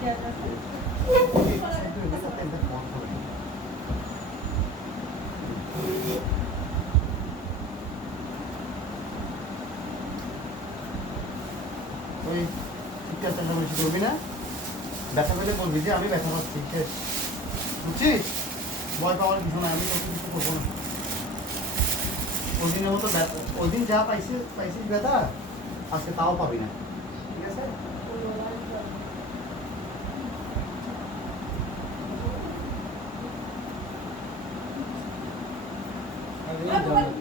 ওই চিৎকার চেঁচামেচি করবি না? ব্যথা পেলে বলবি যে আমি ব্যথা পাচ্ছি শেষ বুঝছিস? ভয় পাওয়ার কিছু নাই, আমি তোকে কিছু করব না। ওই দিনের মতো ব্যথা ওই দিন যা পাইছিস পাইছিস ব্যথা, আজকে তাও পাবি না। Hanggang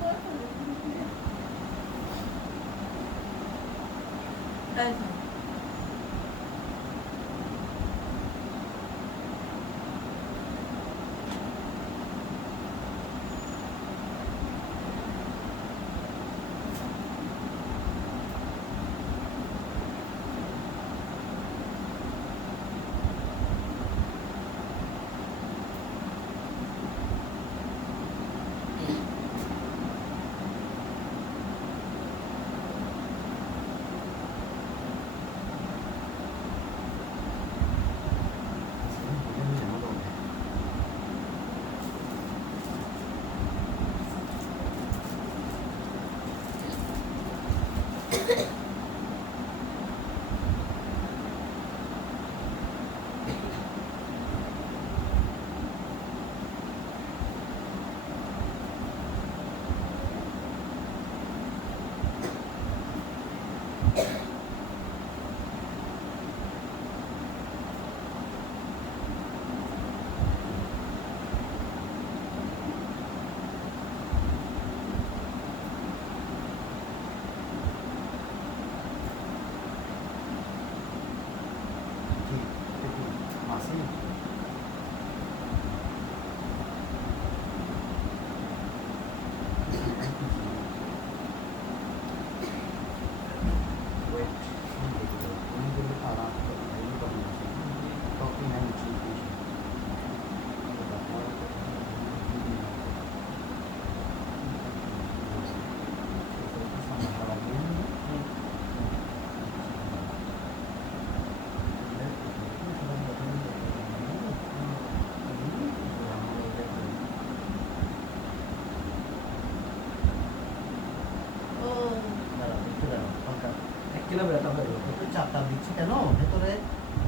একটু চাপটা দিচ্ছি কেন? ভেতরে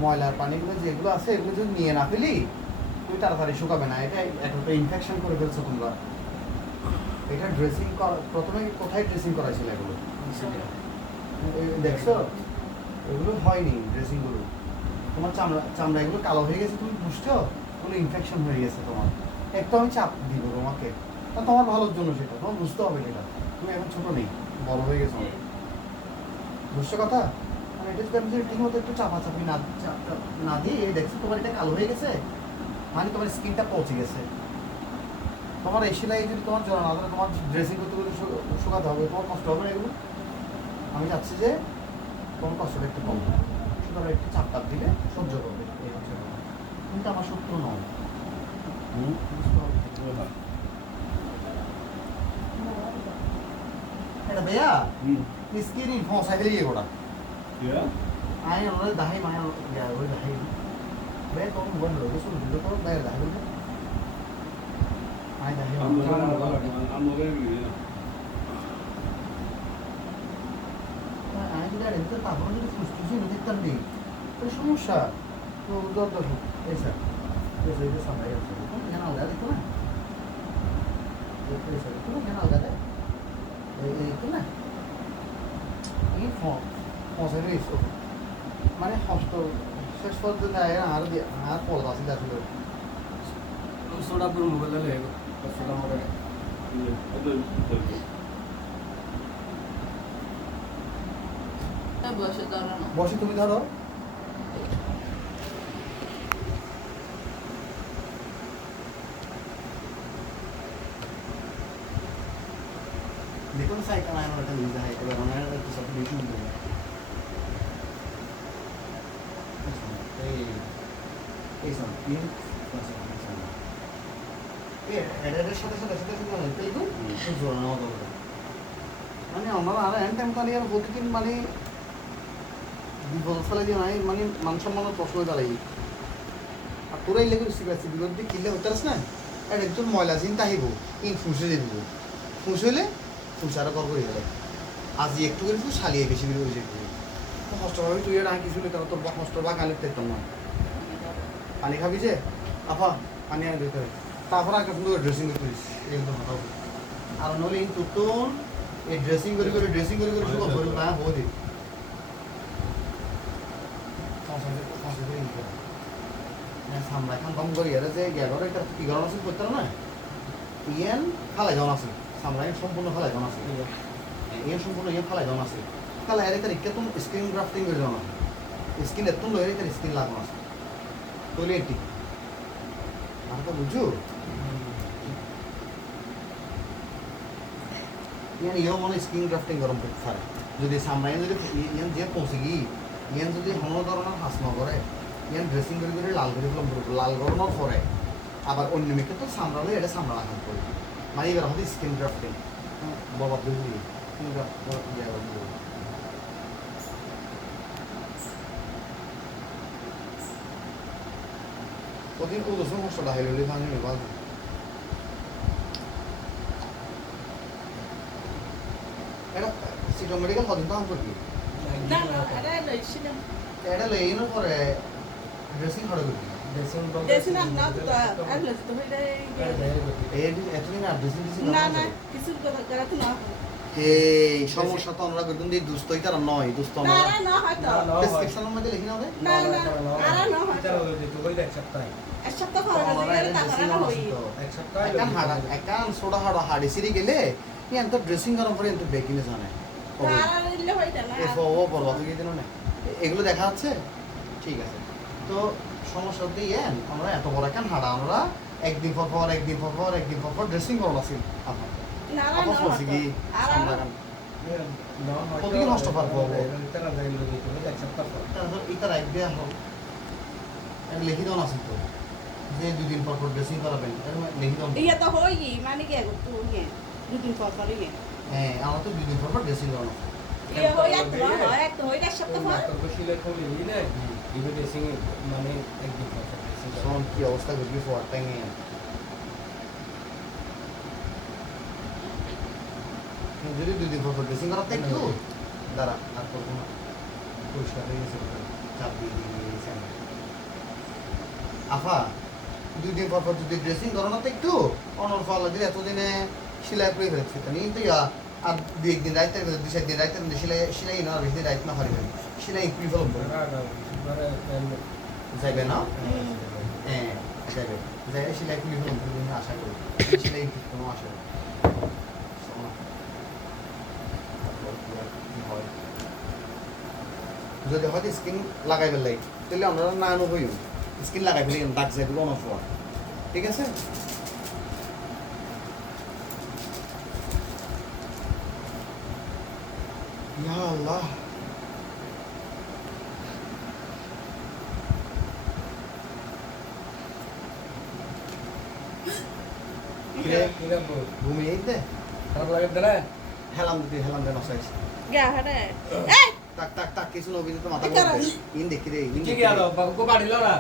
ময়লার পানিগুলো যেগুলো আছে এগুলো যদি নিয়ে না ফেলি তুই তাড়াতাড়ি শুকাবে না। এটা একটা ইনফেকশন করে ফেলছো তোমরা। এটা ড্রেসিং প্রথমে কোথায় ড্রেসিং করাইছিল এগুলো? দেখছ? এগুলো হয়নি ড্রেসিংগুলো তোমার চামড়া চামড়া এগুলো কালো হয়ে গেছে তুমি বুঝছ? ওগুলো ইনফেকশন হয়ে গেছে তোমার। একটু আমি চাপ দিব তোমাকে। তা তোমার ভালোর জন্য সেটা তোমার বুঝতে হবে সেটা। তুমি এখন ছোট নেই বড় হয়ে গেছো। বুঝছ কথা? মানে এটা যদি আমি যদি ঠিকমতো একটু চাপাচাপি না না দিয়ে দেখছ তোমার এটা কালো হয়ে গেছে? মানে তোমার স্কিনটা পচে গেছে। তোমার এই সেলাই যদি তোমার জোড়া না তোমার ড্রেসিং করতে করতে শুকাতে হবে তোমার কষ্ট হবে না এগুলো? আমি চাচ্ছি যে তোমার কষ্টটা একটু কম সুতরাং একটু চাপ টাপ দিলে সহ্য করবে এই হচ্ছে কিন্তু আমার শত্রু নয়। বুঝতে হবে। ইয়ে ইয়া বন্ধ হয়ে গেছে শুরু তো বাইরে দাহাই বলবে আয় দাহাই আয় যদি আর এতে তারপরে যদি ফুসফুসি না দেখতাম নেই তাহলে সমস্যা তো দর দর এই স্যার এই স্যার এই সামনে আছে কেন আলগা দিত না এই স্যার তুমি কেন আলগা দেয় এই এই তো না এই ফোন ফসাই রয়েছে মানে ষষ্ঠ শেষ পর্যন্ত আর দি- আর পদ আছে আসলে সোডাপুর মোবাইল লাগে সোডা দাঁড়ানো বসে তুমি ধরো আয়না একটা লুজ হয় এবার আমার একটা সব বেশি লুজ হয় এই সব তিন এডের সাথে সাথে সাথে সাথে মানে দরকার। মানে আমরা আর এন টাইম তাহলে আর প্রতিদিন মানে বিপদ ফেলে দিয়ে নাই মানে মান সম্মানের প্রশ্ন দাঁড়াই আর তোরা ইলে করে শিখাচ্ছি বিপদ দিয়ে কিনলে হতে না? এটা একজন ময়লা জিন তাহিব ইন ফুসে দিব। ফুস আরও কর করে গেলে আজ একটু করে ফুস শালিয়ে বেশি করে হয়ে যাবে কষ্ট ভাবে তুই এটা কিছু তোর কষ্ট বা গালির তেতাম না পানি খাবি যে আপা পানি আনি দিতে তারপর একটা সুন্দর ড্রেসিং করে করিস একদম আর নলে তুতুন এই ড্রেসিং করে করে ড্রেসিং করে করে শুধু করে না হো দি। সামরা খান কম করি আরে যে গেলর একটা কি গরম আছে করতে না ইয়ান ফালাই যাওয়া আছে সামরা সম্পূর্ণ ফালাই যাওয়া আছে ইয়ান সম্পূর্ণ ইয়ান ফালাই যাওয়া আছে ফালাই আরে তার কেতন স্ক্রিন গ্রাফটিং করে যাওয়া স্ক্রিন এত লয়ে তার স্ক্রিন লাগানো আছে তোলে এটি। আর তো ইয়ান ইও মনে স্ক্রিন গ্রাফটিং গরম করতে যদি সামরাইন যদি ইয়ান যে পৌঁছে গি ইয়ান যদি কোনো ধরনের হাস নকরে ইয়ান ড্রেসিং করে করে লাল করে লাল গরমের পরে। আবার অন্য মেয়েকে তো সামরালে এটা সামরা লাগান করবে মানে এবার হচ্ছে স্ক্রিন গ্রাফটিং বাবা বুঝলি স্ক্রিন গ্রাফটিং ওদিন ও দোষণ কষ্টটা হইল ফানি বাদ এটা সিটো মেডিকেল কদিন তো করবি না না আরে লইছিলাম এটা লেইনের করে না তো আর লইছি তো হইলে এই ড্রেসিং ড্রেসিং না না কিছু কথা করাতে না এই সমস্যা তো আমরা করতুম দিয়ে দুস্থই তারা নয় দুস্থ না আমরা না না হয়তো ডেসক্রিপশনের মধ্যে লিখি না না না আরে না হয়তো তো। এক সপ্তাহ। এক সপ্তাহ পরে গেলে তাছাড়া হই এক সপ্তাহ একান হাড়া একান সোডা হাড়া হাড়ি সিরি গেলে ইয়ান তো ড্রেসিং করার পরে তো বেকিনে জানে। হইতা না দিন না? এগুলো দেখা যাচ্ছে? ঠিক আছে। তো সমস্যা হতে ইয়েন আমরা এত বড় কেন হাড়া আমরা একদিন পর পর একদিন পর পর একদিন পর পর ড্রেসিং আছে না নষ্ট পারব? তো ইতার এক হোক যে দুদিন পর পর ড্রেসিং করাবেন লিখিত ইয়া তো হই মানে কি গো তুই ইয়ে দুদিন পর পর ইয়ে হ্যাঁ আমার তো দুদিন পর পর ড্রেসিং করানো হয় না কি অবস্থা করবি ফোয়ার ট্যাঙে যদি দুই দিন পর ড্রেসিং করাতে একটু দাঁড়া আর করব না। পরিষ্কার হয়ে গেছে চাপ দিয়ে দিয়ে দিয়ে গেছে আফা দুই দিন পর পর যদি ড্রেসিং করানো তো? একটু অনর ফল এতদিনে সেলাই করে ফেলেছি তো নিয়ে তো ইয়া। আর দুই একদিন রাইতে দুই চার দিন রাইতে সেলাই সেলাই না বেশি দিন না সেলাই কুড়ি ফলম করে যাইবে না? হ্যাঁ যাবে যাই সেলাই খুলি হলাম তুমি আশা করি। সেলাই কোনো আশা করি যদি হয়তো স্কিন লাগাই ফেলাই তাহলে আমরা না আনো স্কিন লাগাই ফেলি দাগ অনফ ঠিক আছে? ইয়া আল্লাহ ঘুমিয়ে দে খারাপ লাগে না হেলাম দিতে হেলাম দেন অসাইস গা হারে এই তাক তাক তাক কিছু নবীন তো মাথা এই ইন দেখি রে ইন দেখি আছে গো বাড়িলো না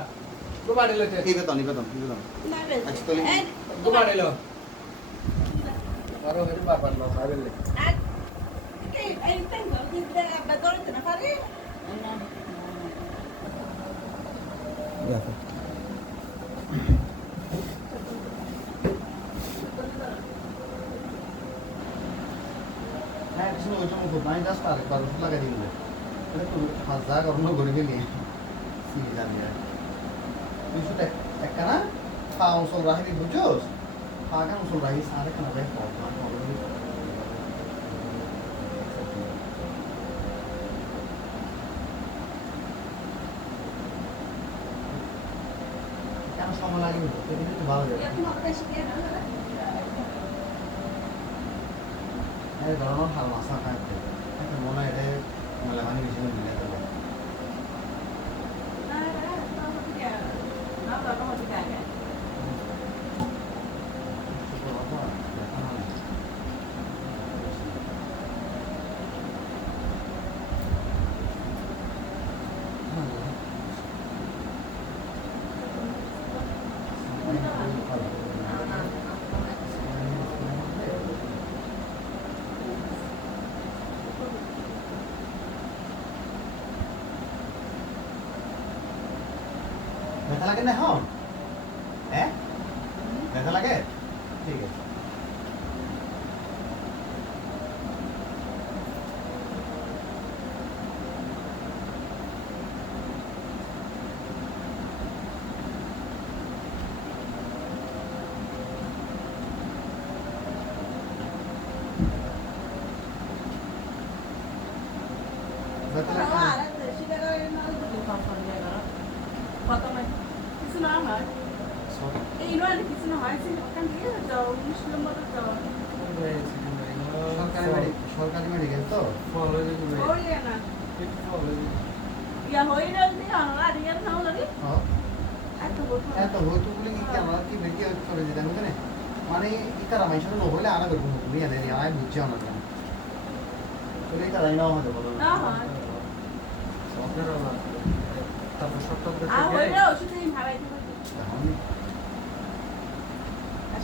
গো বাড়িলো তে নিবেদন নিবেদন নিবেদন না রে আচ্ছা, তাহলে- এই গো বাড়িলো আরও হেরি বাবার না আর এই এই tengo দিদা আব্বা করতে না পারে হ্যাঁ কিছু ওইটা মুখ নাই জাস্ট আর একবার ওষুধ লাগাই দিন এটা তো হাজা গরম করে গেলি সিলি জানি আর দুইশো একটা না খাওয়া মুসল রাখবি বুঝছোস খাওয়া কেন কেন ভাই কেন ভালো যাবে। এই ধরনের হাল মাছা খায় মনে হয় এটা মেলা পানি বেশি করে দিলে দেবো না না না না না না না ব্যথা লাগে না এখন হ্যাঁ ব্যথা লাগে? ঠিক আছে। ব্যথা লাগে না? কিছু না হয় এই নয় কিছু না হয় ওখান থেকে যাও উনিশ কিলোমিটার যাও সরকারি মেডিকেল তো মানে ইতারা মাইসের নহলে তুমি আয় বুঝছি আমরা কেন ইতারা নাও হতে বলো না তারপর সপ্তাহ আর হইলে ওষুধ দিন হারাই দিব আমি এক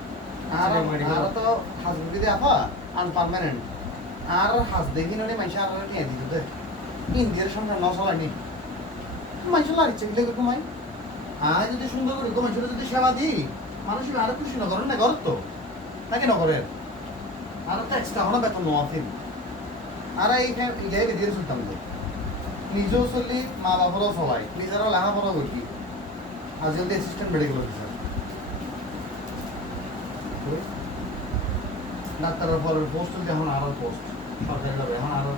আর আর আর আর আর যদি আর খুশি না না ঘর তো? নাকি না আর এক্সট্রা হলো আর এই নিজেও চলি মা বাবারও চলাই। নিজেরও লেখাপড়া করি আজ যদি অ্যাসিস্ট্যান্ট মেডিকেল অফিসার ডাক্তারের পরের পোস্ট এখন আরও পোস্ট সরকারি যাবে এখন আরও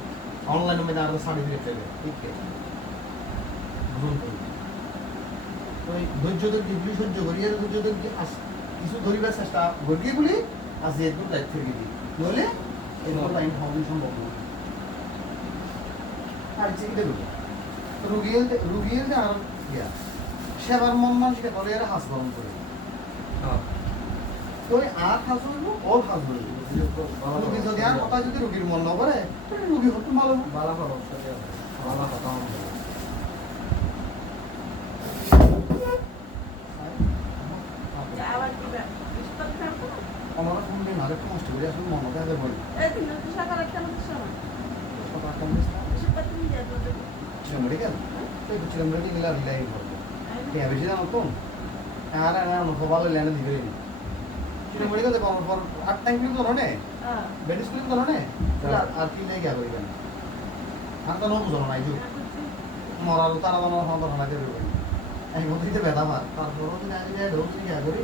অনলাইনের মধ্যে আরও সার্টিফিকেট দেবে ঠিক গ্রহণ করবে তো। এই ধৈর্য ধৈর্য সহ্য করি আর ধৈর্য কিছু ধরিবার চেষ্টা করি বলি আজ একদম লাইফ থেকে দিই। নইলে এরকম লাইন হওয়া সম্ভব নয়। আর চিকিৎসা দেবো রুগী রুগী আর সেবার মন মানুষকে করে এরা হাস গ্রহণ করে। তো ওই আর হাস হইব ওর হাস হইব রুগী যদি আর কথা যদি রুগীর মন না তাহলে রুগী হতে ভালো বালা করো বালা কথা হবে আমার ফোন দিন করে আসলে মনে বলি সকাল সময় সকাল না মেডিকেল তো মেডিকেল আর রিলাই করব হ্যাঁ বেশি জানো তো আর আর অনুভব ভালো লেনে দিবে কিলো মেডিকেল দেখো আমার পর আট টাইম কিন্তু ধরনে হ্যাঁ। বেডিস কিন্তু ধরনে আর কি লাই গিয়া করিবেন আর তো নবুঝো না এই মরার তারা করে রইবেন এই মধ্যে দিতে বেদা মার। তারপরও তুমি আগে ঢোক গিয়া করি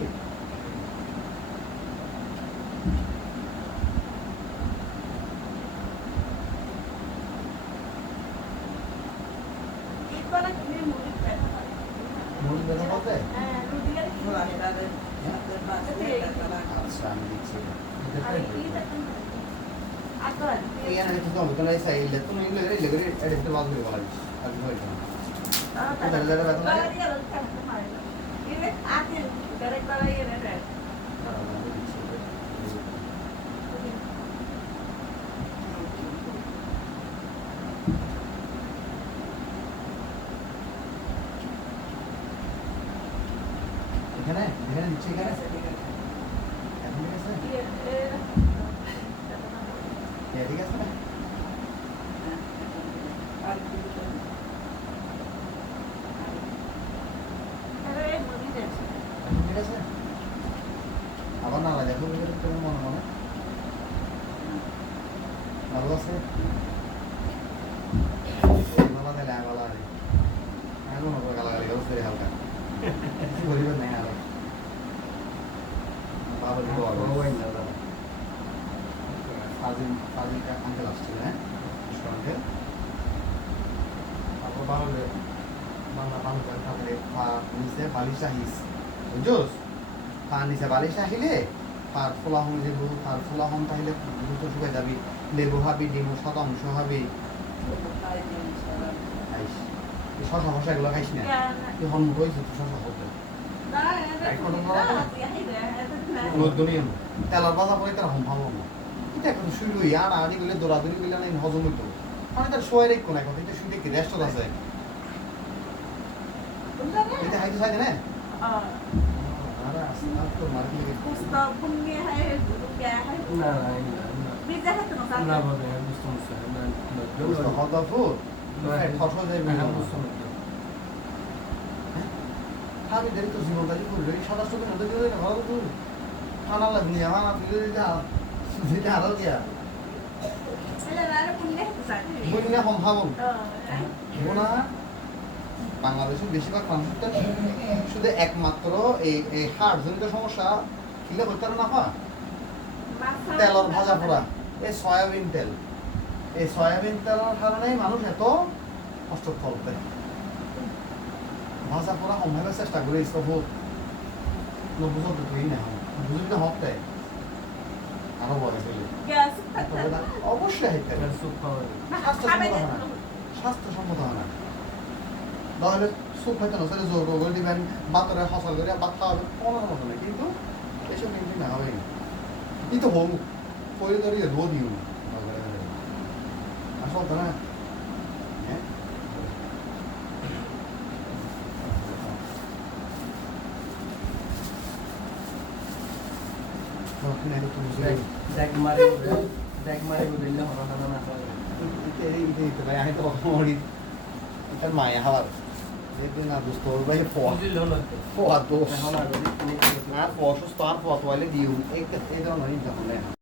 এরপরে কিনে মুড়ি ব্যথা করে মন বেদা বলতে হ্যাঁ রুটি আর কি আচ্ছা আমি দিচ্ছি আর কি দেখুন আর তো আর এই আনা কিছু তো তো নাই সাই লে তুমি ইলে রে লে রে এডিট বাদ করে বলা আর কি হইছে তাহলে তাহলে ব্যথা লাগে আর কাটতে পারে না ইলে আতে ডাইরেক্ট বাড়াই এনে দেয় এখানে এখানে দিচ্ছি এখানে এখন ঠিক আছে হ্যাঁ ঠিক আছে না এখন ঠিক আছে আবার না দেখো মনে মনে ভালো আছে ভালো তাহলে ভালো আছি আমি মনে গালাগালি করো হালকা করিবেন নাই আর ভালো দিব ফাজিল ফাজিল আঙ্কেল বুঝছোস পা নিচে বালিশ আহিলে পার ফোলা হন যে পার ফোলা হন তাহলে দ্রুত শুকাই যাবি। লেবু হাবি ডিমু শতাংশ হাবি শশা ফসা এগুলো খাইস না? তুই হন্মুখ হয়েছিস তুই শশা হতে তেলার বাজা পরে তারা হম ভালো না। এটা এখন শুরু আর আড়ি গেলে দৌড়াদৌড়ি গেলে না হজম হইতো। মানে তার শোয় রেখো না কথা এটা শুধু কি রেস্ট আছে। এটা হাইতে সাইতে না? আরে আসলে তো মার্কি না না না না বাবা আমি বুঝতে পারছি না বুঝতে না হদা ফুড ফস হয়ে। যাবে আমি বুঝতে পারছি আমি দেরি তো জীবনদারি করল এই সাদা চোখে নদী দিয়ে ভালো তো ঠান্ডা লাগনি আমার আপনি যেটা আরও দিয়া বই না কম খাব না বাংলাদেশের বেশিরভাগ মানুষটা শুধু একমাত্র এই এই হাড় জনিত সমস্যা কিলে করতে না হয়? তেলর ভাজা পোড়া। এই সয়াবিন তেল। এই সয়াবিন তেলের কারণেই মানুষ এত কষ্ট ফলতে ভাজা পোড়া সম্ভাবে চেষ্টা করে হোক নবুঝত তুই না বুঝবি না হক তাই। আরও বলে ফেলে অবশ্যই হাইতে এটা সুপ খাওয়া স্বাস্থ্যসম্মত হয় না। তাহলে সুপ খাইতে না সেটা জোর করে দিবেন বাতরে ফসল করে ভাত খাওয়াবেন কোনো সমস্যা নেই কিন্তু এসব কিন্তু না হবে কিন্তু হোক পরে ধরিয়ে রো দিও আসল তো না হ্যাঁ দেখ মারি মারি না আমি তো মায়া হওয়ার অসুস্থ আর ফোয়া তোয়ালে দিও এই যখন